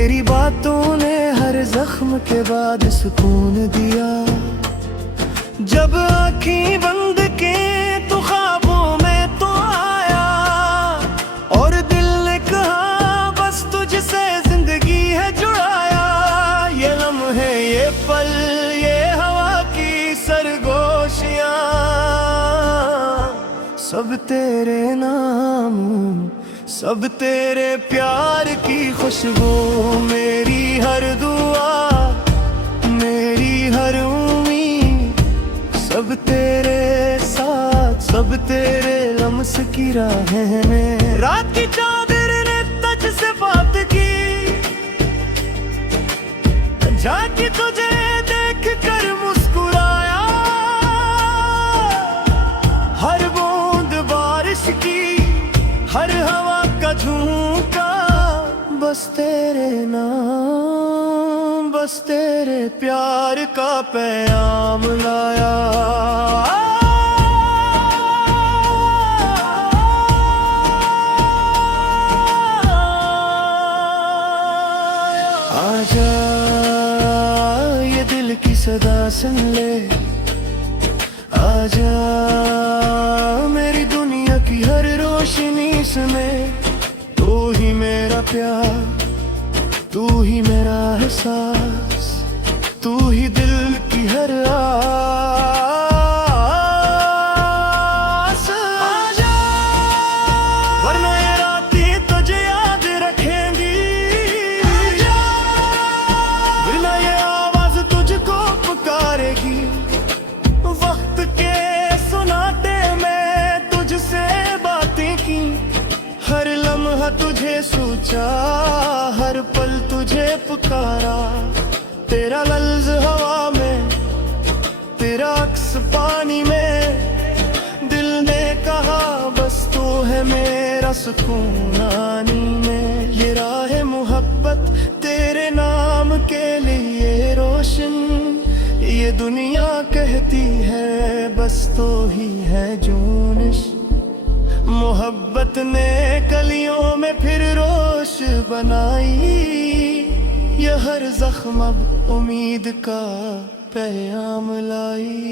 तेरी बातों ने हर जख्म के बाद सुकून दिया। जब आँखें बंद के तो ख्वाबों में तो आया, और दिल ने कहा बस तुझसे जिंदगी है जुड़ाया। ये लम्हे, ये पल, ये हवा की सरगोशियाँ, सब तेरे नाम, सब तेरे प्यार की खुशबू। मेरी हर दुआ, मेरी हर उम्मीद, सब तेरे साथ, सब तेरे लम्स की राहें में। रात की चादर ने तुझसे बात की, झांकी तुझे देख कर मुस्कुराया। हर बूंद बारिश की, हर हवा का झोंका, बस तेरे नाम, बस तेरे प्यार का पैगाम लाया। आजा ये दिल की सदा सुन ले, आजा मेरी दुनिया की हर रोशनी में। तू ही मेरा प्यार, तू ही मेरा एहसास, तू ही दिल की हर आस। आजा वरना ये रातें तुझे याद रखेंगी, आजा वरना ये आवाज तुझको पुकारेगी। वक्त के सुनाते मैं तुझसे बातें की, हर लम्हा तुझे सोचा, हर पल तुझे पुकारा। तेरा लफ्ज़ हवा में, तेरा अक्स पानी में, दिल ने कहा बस तू है मेरा सुकून आनी में। ये राह मोहब्बत तेरे नाम के लिए रोशन, ये दुनिया कहती है बस तो ही है जूनिश। मोहब्बत ने कलियों में फिर रोश बनाई, ये हर जख्म अब उम्मीद का पैगाम लाई।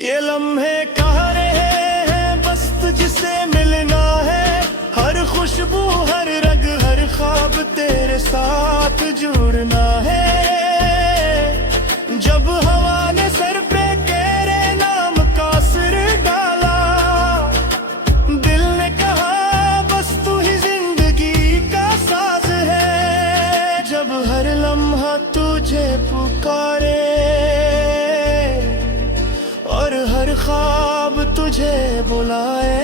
ये लम्हे कह रहे हैं बस तुझसे मिलना है, हर खुशबू, हर रग, हर ख्वाब तेरे साथ जुड़ना है। जब हवा ने सर पे तेरे नाम का सिर डाला, दिल ने कहा बस तू ही जिंदगी का साज है। जब हर लम्हा तुझे पुकारे और हर ख्वाब तुझे बुलाए,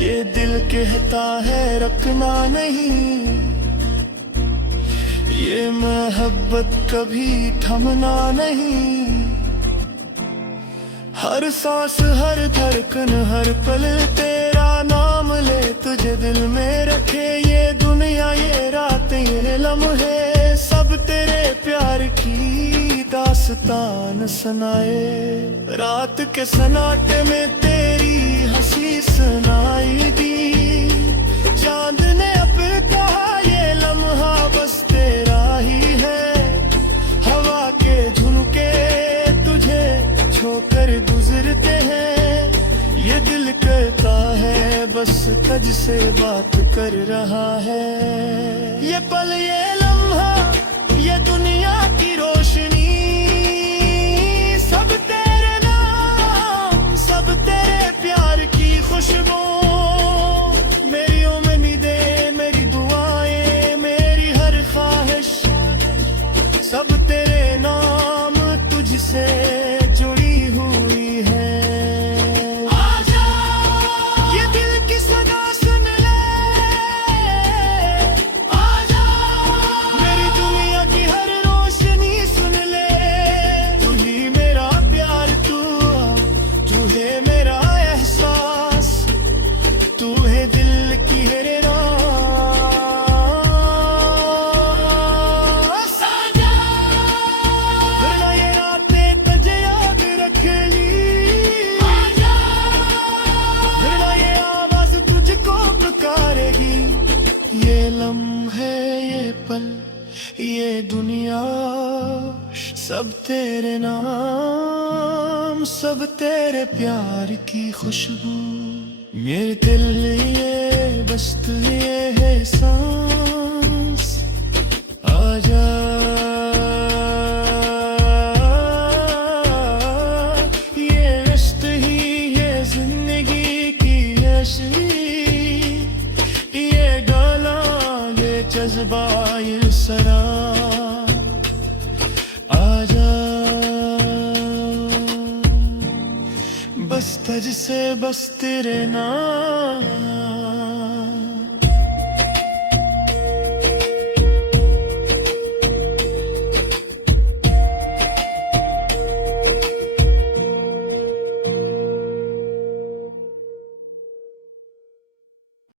ये दिल कहता है रखना नहीं, ये मोहब्बत कभी थमना नहीं। हर सांस, हर धड़कन, हर पल तेरा नाम ले, तुझे दिल में रखे। ये दुनिया, ये रात, ये लम्हे, सब तेरे प्यार की दास्तान सुनाए। रात के सन्नाटे में तेरी हंसी सुनाई दी, चांद ने अब कहा ये लम्हा बस तेरा ही है। हवा के झुमके तुझे छोकर गुजरते हैं, ये दिल कहता है बस तुझसे बात कर रहा है। ये पल, ये लम्हा, ये दुनिया की रोशनी, सब तेरे नाम, सब तेरे प्यार की खुशबू। मेरी उम्मीदें, मेरी दुआएं, मेरी हर ख्वाहिश, सब तेरे नाम तुझसे जुड़ी हुई है। आजा ये दिल की सदा सुन ले, आजा पल ये दुनिया सब तेरे नाम, सब तेरे प्यार की खुशबू। मेरे दिल ये बस्त ये है सांस, आजा ये इश्क ही ये जिंदगी की असली, ये गाना ये जज्बा ये सरा, आजा बस तुझसे बस तेरे नाम।